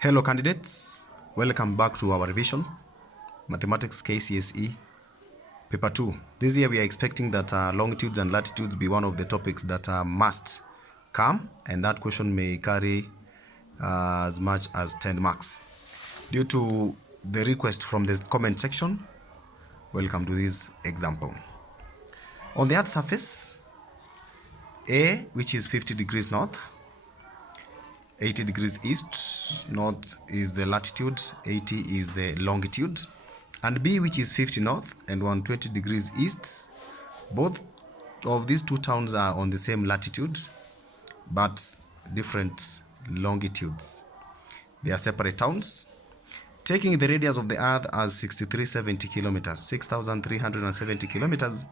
Hello candidates, welcome back to our revision, Mathematics Kcse, Paper 2. This year we are expecting that longitudes and latitudes be one of the topics that must come, and that question may carry as much as 10 marks. Due to the request from the comment section, welcome to this example. On the Earth's surface, A, which is 50 degrees north, 80 degrees east, north is the latitude, 80 is the longitude, and B, which is 50 north and 120 degrees east. Both of these two towns are on the same latitude but different longitudes. They are separate towns. Taking the radius of the earth as 6370 kilometers, 6,370 kilometers,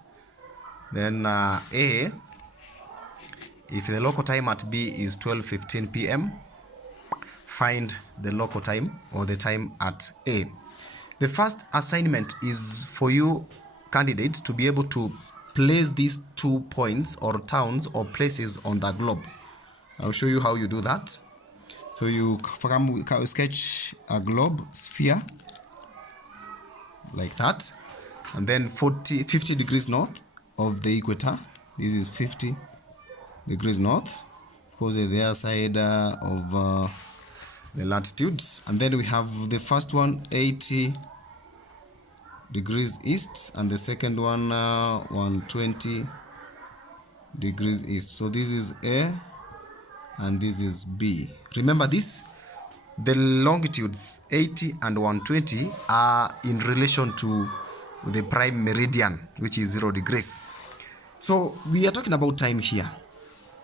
then A, if the local time at B is 12:15 p.m., find the local time or the time at A. The first assignment is for you candidates to be able to place these 2 points or towns or places on the globe. I'll show you how you do that. So you sketch a globe sphere like that, and then 50 degrees north of the equator. This is 50 degrees north, of course the other side of the latitudes, and then we have the first one 80 degrees east and the second one 120 degrees east. So this is A and this is B. Remember this, the longitudes 80 and 120 are in relation to the prime meridian, which is 0 degrees. So we are talking about time here.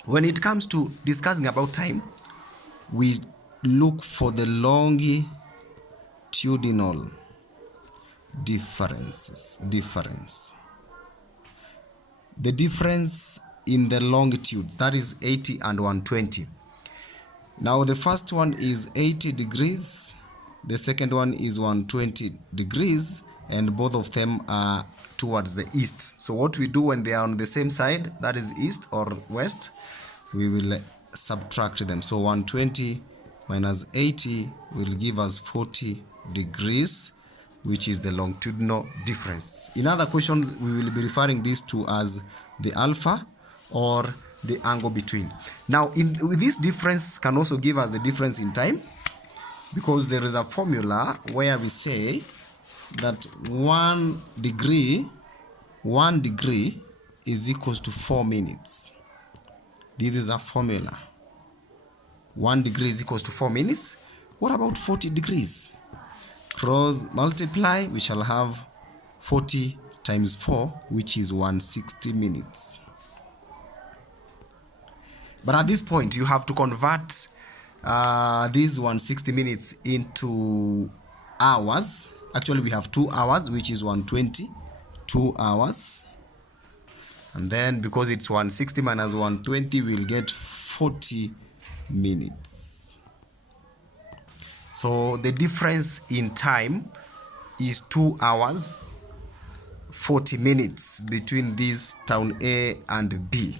When it comes to discussing about time, we look for the longitudinal difference. The difference in the longitudes, that is 80 and 120. Now the first one is 80 degrees, the second one is 120 degrees, and both of them are towards the east. So what we do when they are on the same side, that is east or west, we will subtract them. So 120 minus 80 will give us 40 degrees, which is the longitudinal difference. In other questions, we will be referring this to as the alpha or the angle between. Now, this difference can also give us the difference in time, because there is a formula where we say that 1 degree is equals to 4 minutes. This is a formula. 1 degree is equals to 4 minutes. What about 40 degrees? Cross multiply, we shall have 40 times 4, which is 160 minutes. But at this point, you have to convert these 160 minutes into hours. Actually, we have 2 hours, which is 120, 2 hours. And then because it's 160 minus 120, we'll get 40 minutes. So the difference in time is 2 hours, 40 minutes between this town A and B.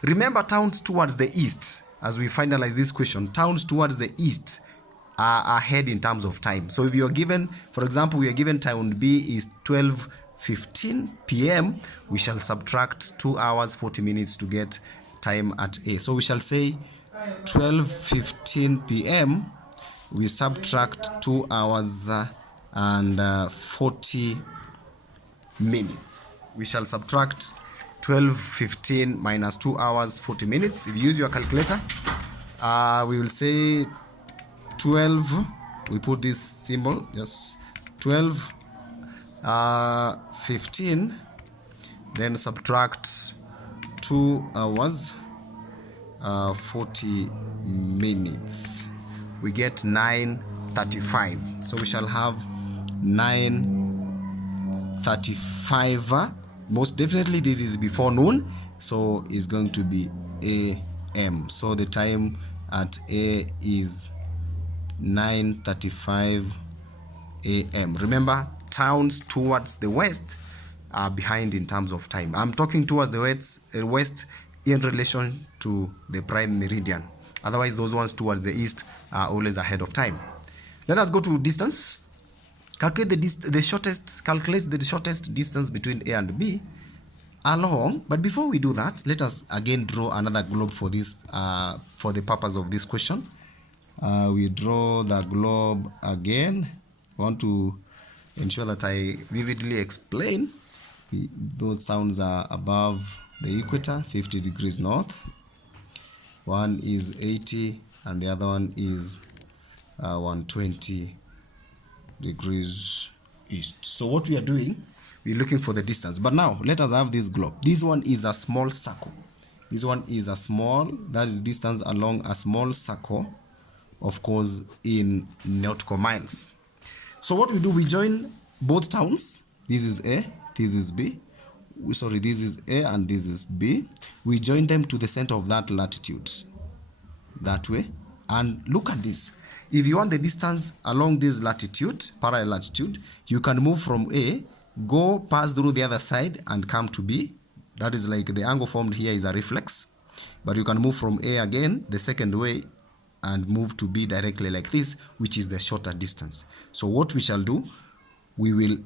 Remember, towns towards the east, as we finalize this question, towns towards the east are ahead in terms of time. So if you're given, for example, we are given town B is 12:15 p.m., we shall subtract 2 hours, 40 minutes to get time at A. So we shall say 12:15 p.m., we subtract 2 hours and 40 minutes. We shall subtract 12:15 minus 2 hours, 40 minutes. If you use your calculator, we will say 12, we put this symbol, just 12, 15, then subtract 2 hours, 40 minutes. We get 9:35. So we shall have 9:35. Most definitely this is before noon, so it's going to be AM. So the time at A is 9:35 AM. Remember, towns towards the west are behind in terms of time. I'm talking towards the west in relation to the prime meridian. Otherwise, those ones towards the east are always ahead of time. Let us go to distance. Calculate the shortest distance between A and B along. But before we do that, let us again draw another globe for this, for the purpose of this question. We draw the globe again. I want to ensure that I vividly explain. Those sounds are above the equator, 50 degrees north. One is 80 and the other one is 120 degrees east. So what we are doing, we're looking for the distance. But now let us have this globe. This one is a small circle. This one is a small, that is distance along a small circle, of course, in nautical miles. So what we do, we join both towns. This is A, this is B. Sorry, this is A and this is B. We join them to the center of that latitude. That way. And look at this. If you want the distance along this latitude, parallel latitude, you can move from A, go pass through the other side and come to B. That is like the angle formed here is a reflex. But you can move from A again, the second way, and move to B directly like this, which is the shorter distance. So what we shall do, we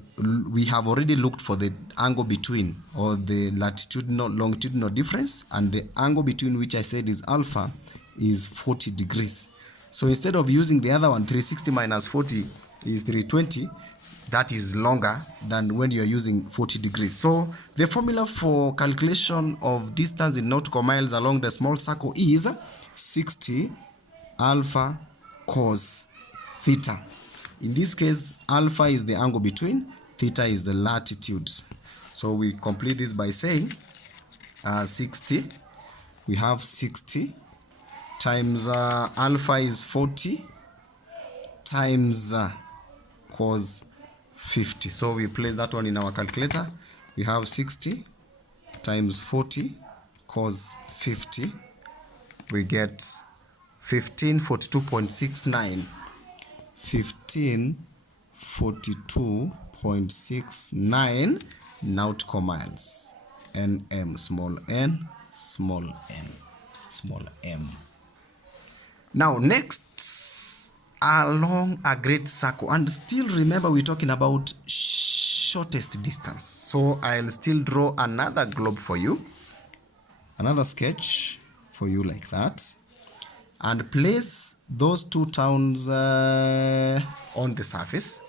have already looked for the angle between, or the longitudinal difference, and the angle between, which I said is alpha, is 40 degrees. So instead of using the other one, 360 minus 40 is 320, that is longer than when you're using 40 degrees. So the formula for calculation of distance in nautical miles along the small circle is 60 alpha cos theta. In this case, alpha is the angle between, theta is the latitude. So we complete this by saying 60. We have 60 times alpha is 40 times cos 50. So we place that one in our calculator. We have 60 times 40 cos 50. We get 1542.69. 1542.69 nautical miles. NM, small n, small n, small m. Now next, along a great circle, and still remember we're talking about shortest distance. So I'll still draw another globe for you, another sketch for you like that, and place those two towns on the surface.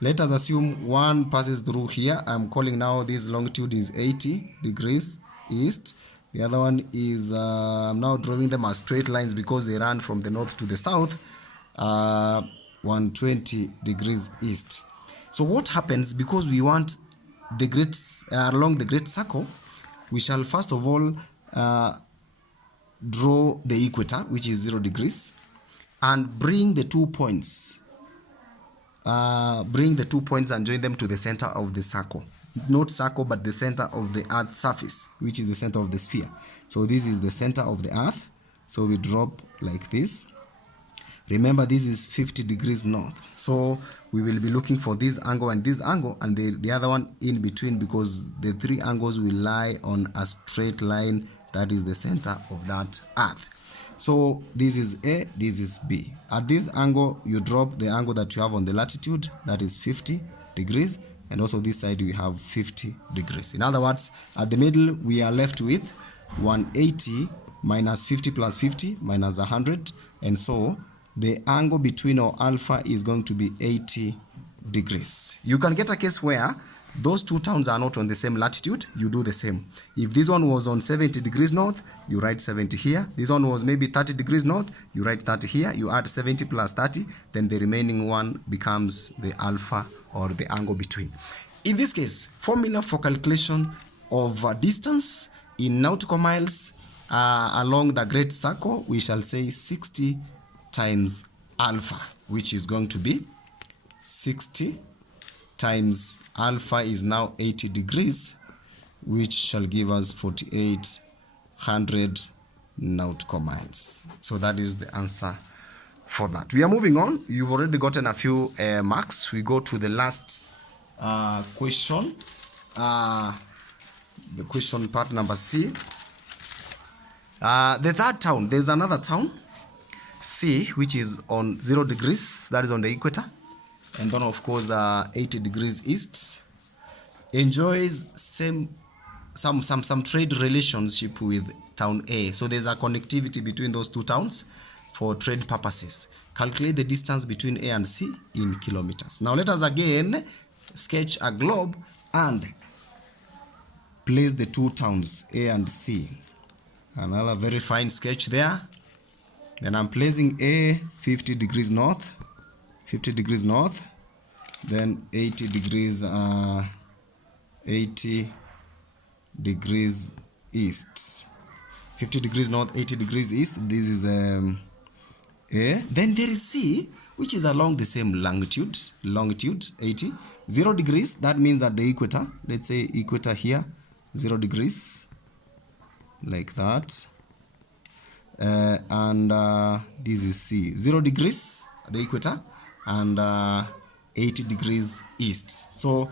Let us assume one passes through here. I'm calling now this longitude is 80 degrees east. The other one is, I'm now drawing them as straight lines because they run from the north to the south, 120 degrees east. So what happens, because we want the great, along the great circle, we shall first of all draw the equator, which is 0 degrees, and bring the 2 points. Bring the 2 points and join them to the center of the circle. Not circle, but the center of the Earth's surface, which is the center of the sphere. So this is the center of the Earth. So we drop like this. Remember, this is 50 degrees north. So we will be looking for this angle and the other one in between, because the three angles will lie on a straight line. That is the center of that Earth. So this is A, this is B. At this angle, you drop the angle that you have on the latitude, that is 50 degrees. And also this side we have 50 degrees. In other words, at the middle we are left with 180 minus 50 plus 50 minus 100. And so the angle between, or alpha, is going to be 80 degrees. You can get a case where those two towns are not on the same latitude. You do the same. If this one was on 70 degrees north, you write 70 here. This one was maybe 30 degrees north, you write 30 here. You add 70 plus 30, then the remaining one becomes the alpha, or the angle between. In this case, formula for calculation of distance in nautical miles along the great circle, we shall say 60 times alpha, which is going to be 60 times alpha is now 80 degrees, which shall give us 4,800 nautical miles. So that is the answer for that. We are moving on. You've already gotten a few marks. We go to the last question. The question part number C. The third town, there's another town, C, which is on 0 degrees, that is on the equator, and then of course 80 degrees east, enjoys some trade relationship with town A. So there's a connectivity between those two towns for trade purposes. Calculate the distance between A and C in kilometers. Now let us again sketch a globe and place the two towns A and C. Another very fine sketch there. Then I'm placing A 50 degrees north, then 80 degrees east. 50 degrees north, 80 degrees east. This is A. Then there is C, which is along the same longitude 80. 0 degrees, that means at the equator. Let's say equator here, 0 degrees, like that. This is C, 0 degrees at the equator, and 80 degrees east. So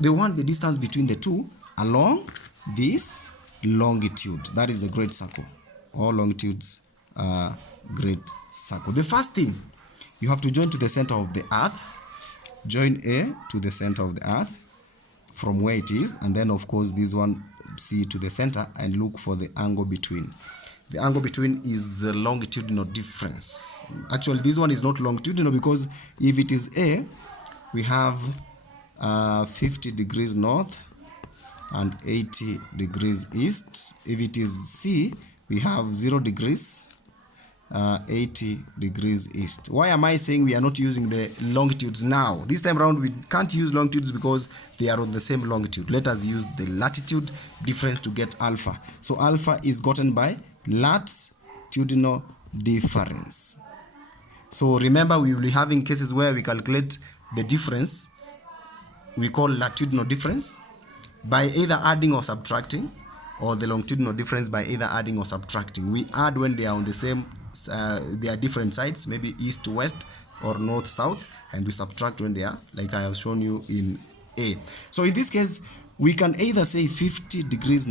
they want the distance between the two along this longitude. That is the great circle. All longitudes are great circle. The first thing, you have to join to the center of the earth. Join A to the center of the earth from where it is, and then of course this one, C, to the center, and look for the angle between. The angle between is the longitudinal difference. Actually, this one is not longitudinal, because if it is A, we have 50 degrees north and 80 degrees east. If it is C, we have 0 degrees, 80 degrees east. Why am I saying we are not using the longitudes now? This time around we can't use longitudes because they are on the same longitude. Let us use the latitude difference to get alpha. So alpha is gotten by latitudinal difference. So remember, we will be having cases where we calculate the difference, we call latitudinal difference, by either adding or subtracting, or the longitudinal difference by either adding or subtracting. We add when they are on the same, they are different sides, maybe east to west or north south, and we subtract when they are, like I have shown you in A. So in this case, we can either say 50 degrees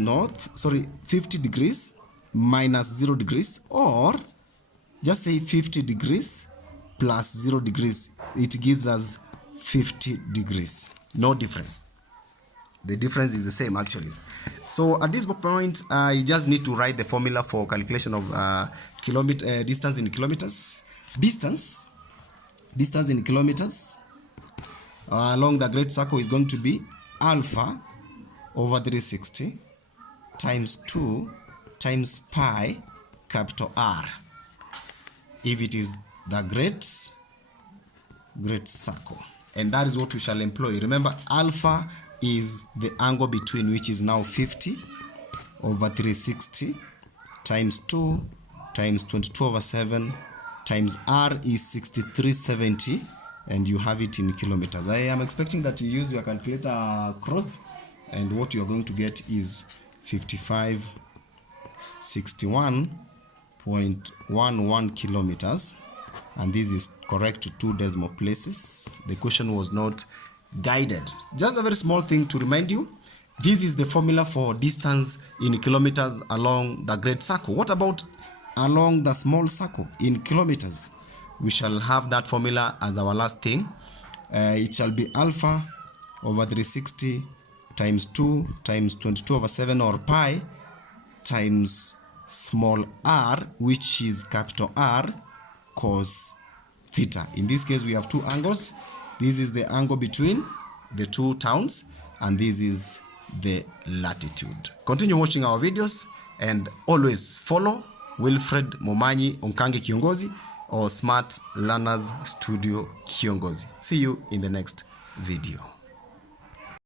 minus 0 degrees, or just say 50 degrees plus 0 degrees. It gives us 50 degrees. No difference. The difference is the same actually. So at this point, you just need to write the formula for calculation of distance in kilometers. Distance in kilometers along the great circle is going to be alpha over 360 times 2 times pi capital R, if it is the great circle. And that is what we shall employ. Remember, alpha is the angle between, which is now 50 over 360 times 2 times 22 over 7 times R is 6370, and you have it in kilometers. I am expecting that you use your calculator across, and what you are going to get is 5561.11 kilometers, and this is correct to 2 decimal places. The question was not guided. Just a very small thing to remind you, this is the formula for distance in kilometers along the great circle. What about along the small circle in kilometers? We shall have that formula as our last thing. It shall be alpha over 360 times 2 times 22 over 7, or pi, times small r, which is capital R, cos theta. In this case, we have two angles. This is the angle between the two towns, and this is the latitude. Continue watching our videos, and always follow Wilfred Momanyi Onkange Kiongozi or Smart Learners Studio Kiongozi. See you in the next video.